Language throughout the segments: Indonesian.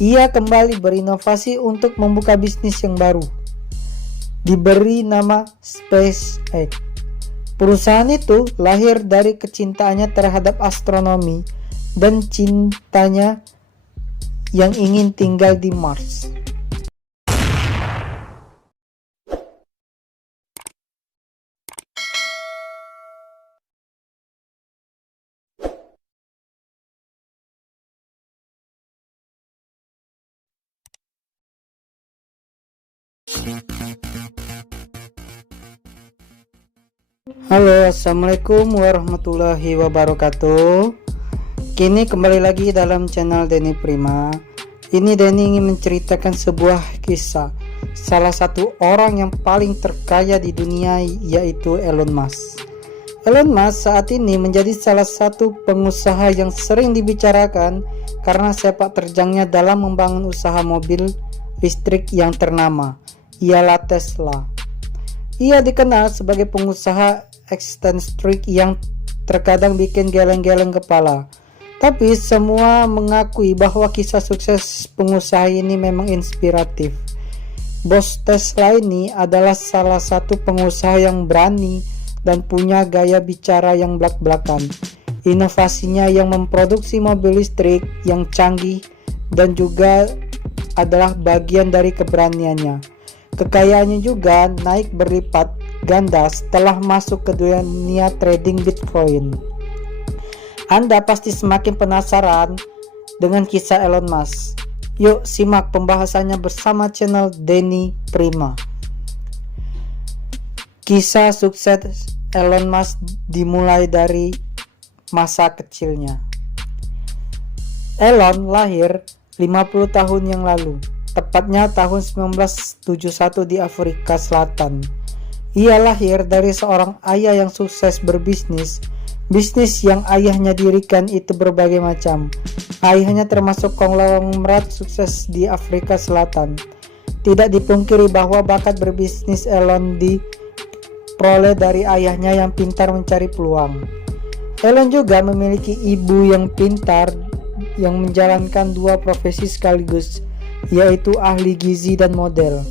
Ia kembali berinovasi untuk membuka bisnis yang baru, diberi nama SpaceX. Perusahaan itu lahir dari kecintaannya terhadap astronomi dan cintanya yang ingin tinggal di Mars. Halo, assalamualaikum warahmatullahi wabarakatuh. Kini kembali lagi dalam channel Denny Prima. Ini Denny ingin menceritakan sebuah kisah salah satu orang yang paling terkaya di dunia, yaitu Elon Musk. Elon Musk saat ini menjadi salah satu pengusaha yang sering dibicarakan karena sepak terjangnya dalam membangun usaha mobil listrik yang ternama, ialah Tesla. Ia dikenal sebagai pengusaha eksentrik yang terkadang bikin geleng-geleng kepala. Tapi semua mengakui bahwa kisah sukses pengusaha ini memang inspiratif. Bos Tesla ini adalah salah satu pengusaha yang berani dan punya gaya bicara yang belak-belakan. Inovasinya yang memproduksi mobil listrik yang canggih dan juga adalah bagian dari keberaniannya. Kekayaannya juga naik berlipat ganda setelah masuk ke dunia trading Bitcoin. Anda pasti semakin penasaran dengan kisah Elon Musk. Yuk simak pembahasannya bersama channel Denny Prima. Kisah sukses Elon Musk dimulai dari masa kecilnya. Elon lahir 50 tahun yang lalu, tepatnya tahun 1971 di Afrika Selatan. Ia lahir dari seorang ayah yang sukses berbisnis. Bisnis yang ayahnya dirikan itu berbagai macam. Ayahnya termasuk konglomerat sukses di Afrika Selatan. Tidak dipungkiri bahwa bakat berbisnis Elon diperoleh dari ayahnya yang pintar mencari peluang. Elon juga memiliki ibu yang pintar yang menjalankan dua profesi sekaligus, yaitu ahli gizi dan model.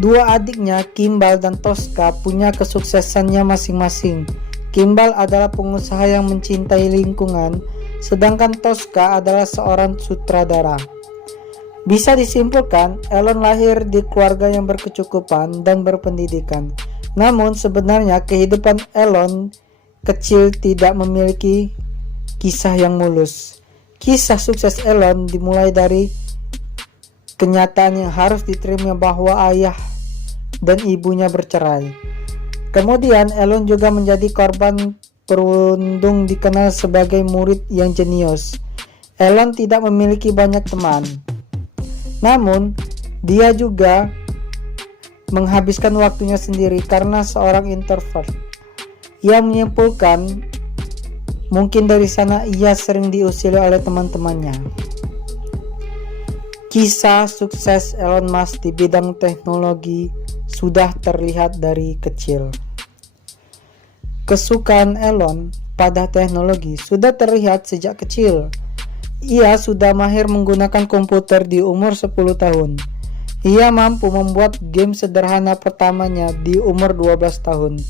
Dua adiknya, Kimball dan Tosca, punya kesuksesannya masing-masing. Kimball adalah pengusaha yang mencintai lingkungan, sedangkan Tosca adalah seorang sutradara. Bisa disimpulkan, Elon lahir di keluarga yang berkecukupan dan berpendidikan. Namun sebenarnya kehidupan Elon kecil tidak memiliki kisah yang mulus. Kisah sukses Elon dimulai dari kenyataan yang harus diterima bahwa ayah dan ibunya bercerai. Kemudian Elon juga menjadi korban perundung, dikenal sebagai murid yang jenius. Elon tidak memiliki banyak teman. Namun, dia juga menghabiskan waktunya sendiri karena seorang introvert. Ia menyimpulkan mungkin dari sana ia sering diusir oleh teman-temannya. Kisah sukses Elon Musk di bidang teknologi sudah terlihat dari kecil. Kesukaan Elon pada teknologi sudah terlihat sejak kecil. Ia sudah mahir menggunakan komputer di umur 10 tahun. Ia mampu membuat game sederhana pertamanya di umur 12 tahun.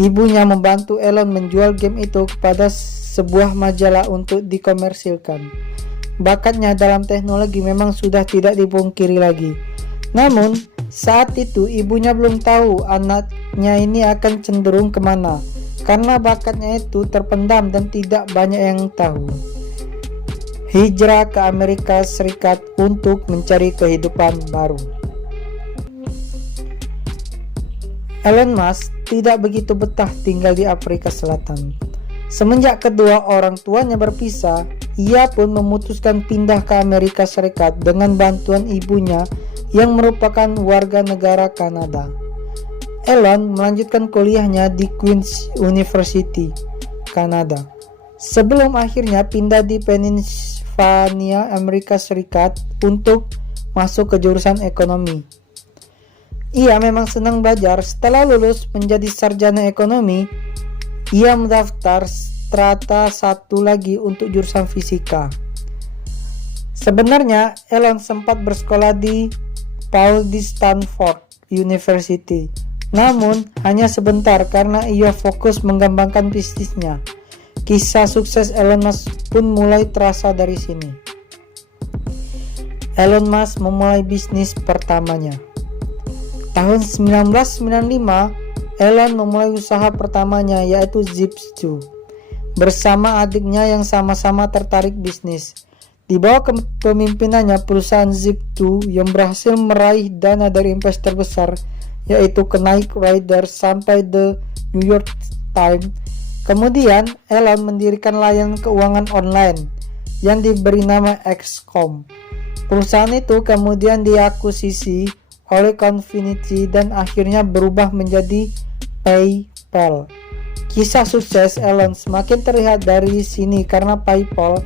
Ibunya membantu Elon menjual game itu kepada sebuah majalah untuk dikomersilkan. Bakatnya dalam teknologi memang sudah tidak dipungkiri lagi. Namun, saat itu ibunya belum tahu anaknya ini akan cenderung kemana, karena bakatnya itu terpendam dan tidak banyak yang tahu. Hijrah ke Amerika Serikat untuk mencari kehidupan baru. Elon Musk tidak begitu betah tinggal di Afrika Selatan. Semenjak kedua orang tuanya berpisah, ia pun memutuskan pindah ke Amerika Serikat dengan bantuan ibunya yang merupakan warga negara Kanada. Elon melanjutkan kuliahnya di Queen's University, Kanada, sebelum akhirnya pindah di Pennsylvania, Amerika Serikat untuk masuk ke jurusan ekonomi. Ia memang senang belajar. Setelah lulus menjadi sarjana ekonomi, ia mendaftar strata 1 lagi untuk jurusan fisika. Sebenarnya Elon sempat bersekolah di Stanford University, namun hanya sebentar karena ia fokus mengembangkan bisnisnya. Kisah sukses Elon Musk pun mulai terasa dari sini. Elon Musk memulai bisnis pertamanya. Tahun 1995, Elon memulai usaha pertamanya yaitu Zip2 bersama adiknya yang sama-sama tertarik bisnis. Di bawah kepemimpinannya, perusahaan Zip2 yang berhasil meraih dana dari investor besar yaitu Knight Ridder sampai The New York Times. Kemudian Elon mendirikan layanan keuangan online yang diberi nama XCOM. Perusahaan itu kemudian diakuisisi oleh Confinity dan akhirnya berubah menjadi PayPal. Kisah sukses Elon semakin terlihat dari sini karena PayPal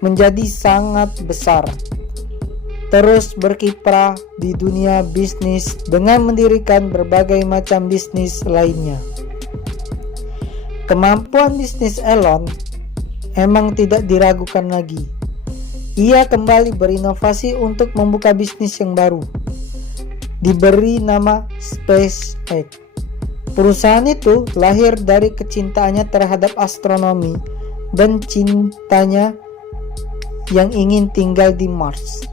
menjadi sangat besar, terus berkiprah di dunia bisnis dengan mendirikan berbagai macam bisnis lainnya. Kemampuan bisnis Elon emang tidak diragukan lagi. Ia kembali berinovasi untuk membuka bisnis yang baru, diberi nama SpaceX. Perusahaan itu lahir dari kecintaannya terhadap astronomi dan cintanya yang ingin tinggal di Mars.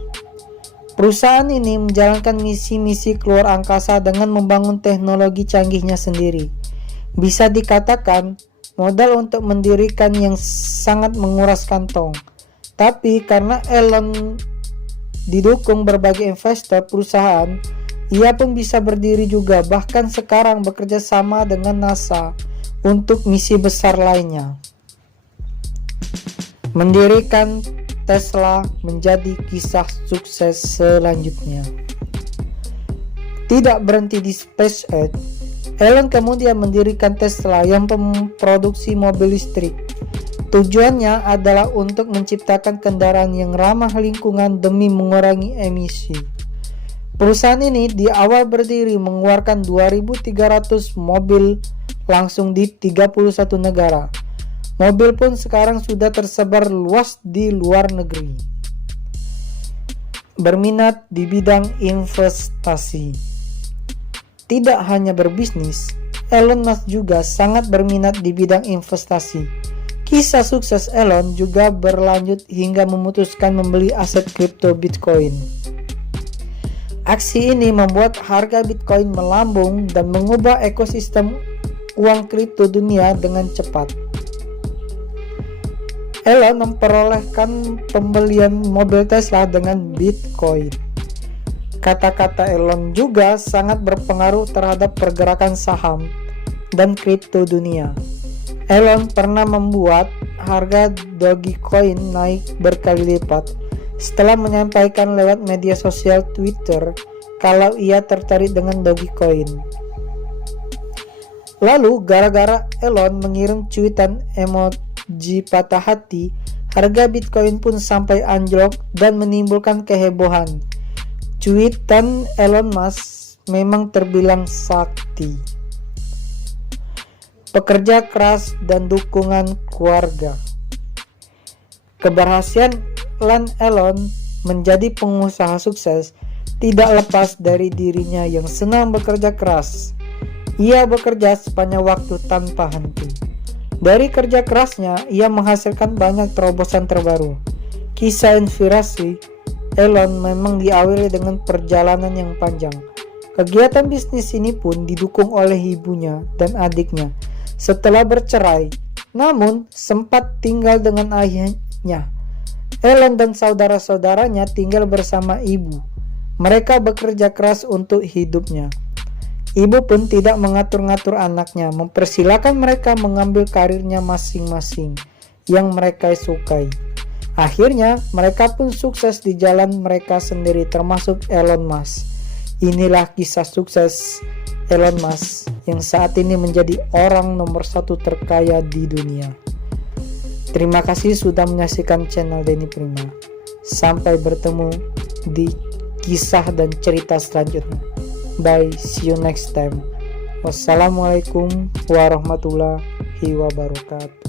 Perusahaan ini menjalankan misi-misi keluar angkasa dengan membangun teknologi canggihnya sendiri. Bisa dikatakan modal untuk mendirikan yang sangat menguras kantong. Tapi karena Elon didukung berbagai investor perusahaan, ia pun bisa berdiri juga, bahkan sekarang bekerja sama dengan NASA untuk misi besar lainnya. Mendirikan Tesla menjadi kisah sukses selanjutnya. Tidak berhenti di SpaceX, Elon kemudian mendirikan Tesla yang memproduksi mobil listrik. Tujuannya adalah untuk menciptakan kendaraan yang ramah lingkungan demi mengurangi emisi. Perusahaan ini di awal berdiri mengeluarkan 2.300 mobil langsung di 31 negara. Mobil pun sekarang sudah tersebar luas di luar negeri. Berminat di bidang investasi. Tidak hanya berbisnis, Elon Musk juga sangat berminat di bidang investasi. Kisah sukses Elon juga berlanjut hingga memutuskan membeli aset kripto Bitcoin. Aksi ini membuat harga Bitcoin melambung dan mengubah ekosistem uang kripto dunia dengan cepat. Elon memperolehkan pembelian mobil Tesla dengan Bitcoin. Kata-kata Elon juga sangat berpengaruh terhadap pergerakan saham dan kripto dunia. Elon pernah membuat harga Dogecoin naik berkali lipat setelah menyampaikan lewat media sosial Twitter kalau ia tertarik dengan Dogecoin. Lalu gara-gara Elon mengirim cuitan emoji patah hati, harga Bitcoin pun sampai anjlok dan menimbulkan kehebohan. Cuitan Elon Musk memang terbilang sakti. Pekerja keras dan dukungan keluarga. Keberhasilan Elon menjadi pengusaha sukses tidak lepas dari dirinya yang senang bekerja keras. Ia bekerja sepanjang waktu tanpa henti. Dari kerja kerasnya, ia menghasilkan banyak terobosan terbaru. Kisah inspirasi Elon memang diawali dengan perjalanan yang panjang. Kegiatan bisnis ini pun didukung oleh ibunya dan adiknya setelah bercerai, namun sempat tinggal dengan ayahnya. Elon dan saudara-saudaranya tinggal bersama ibu. Mereka bekerja keras untuk hidupnya. Ibu pun tidak mengatur-ngatur anaknya, mempersilakan mereka mengambil karirnya masing-masing yang mereka sukai. Akhirnya, mereka pun sukses di jalan mereka sendiri, termasuk Elon Musk. Inilah kisah sukses Elon Musk yang saat ini menjadi orang nomor 1 terkaya di dunia. Terima kasih sudah menyaksikan channel Denny Prima. Sampai bertemu di kisah dan cerita selanjutnya. Bye, see you next time. Wassalamualaikum warahmatullahi wabarakatuh.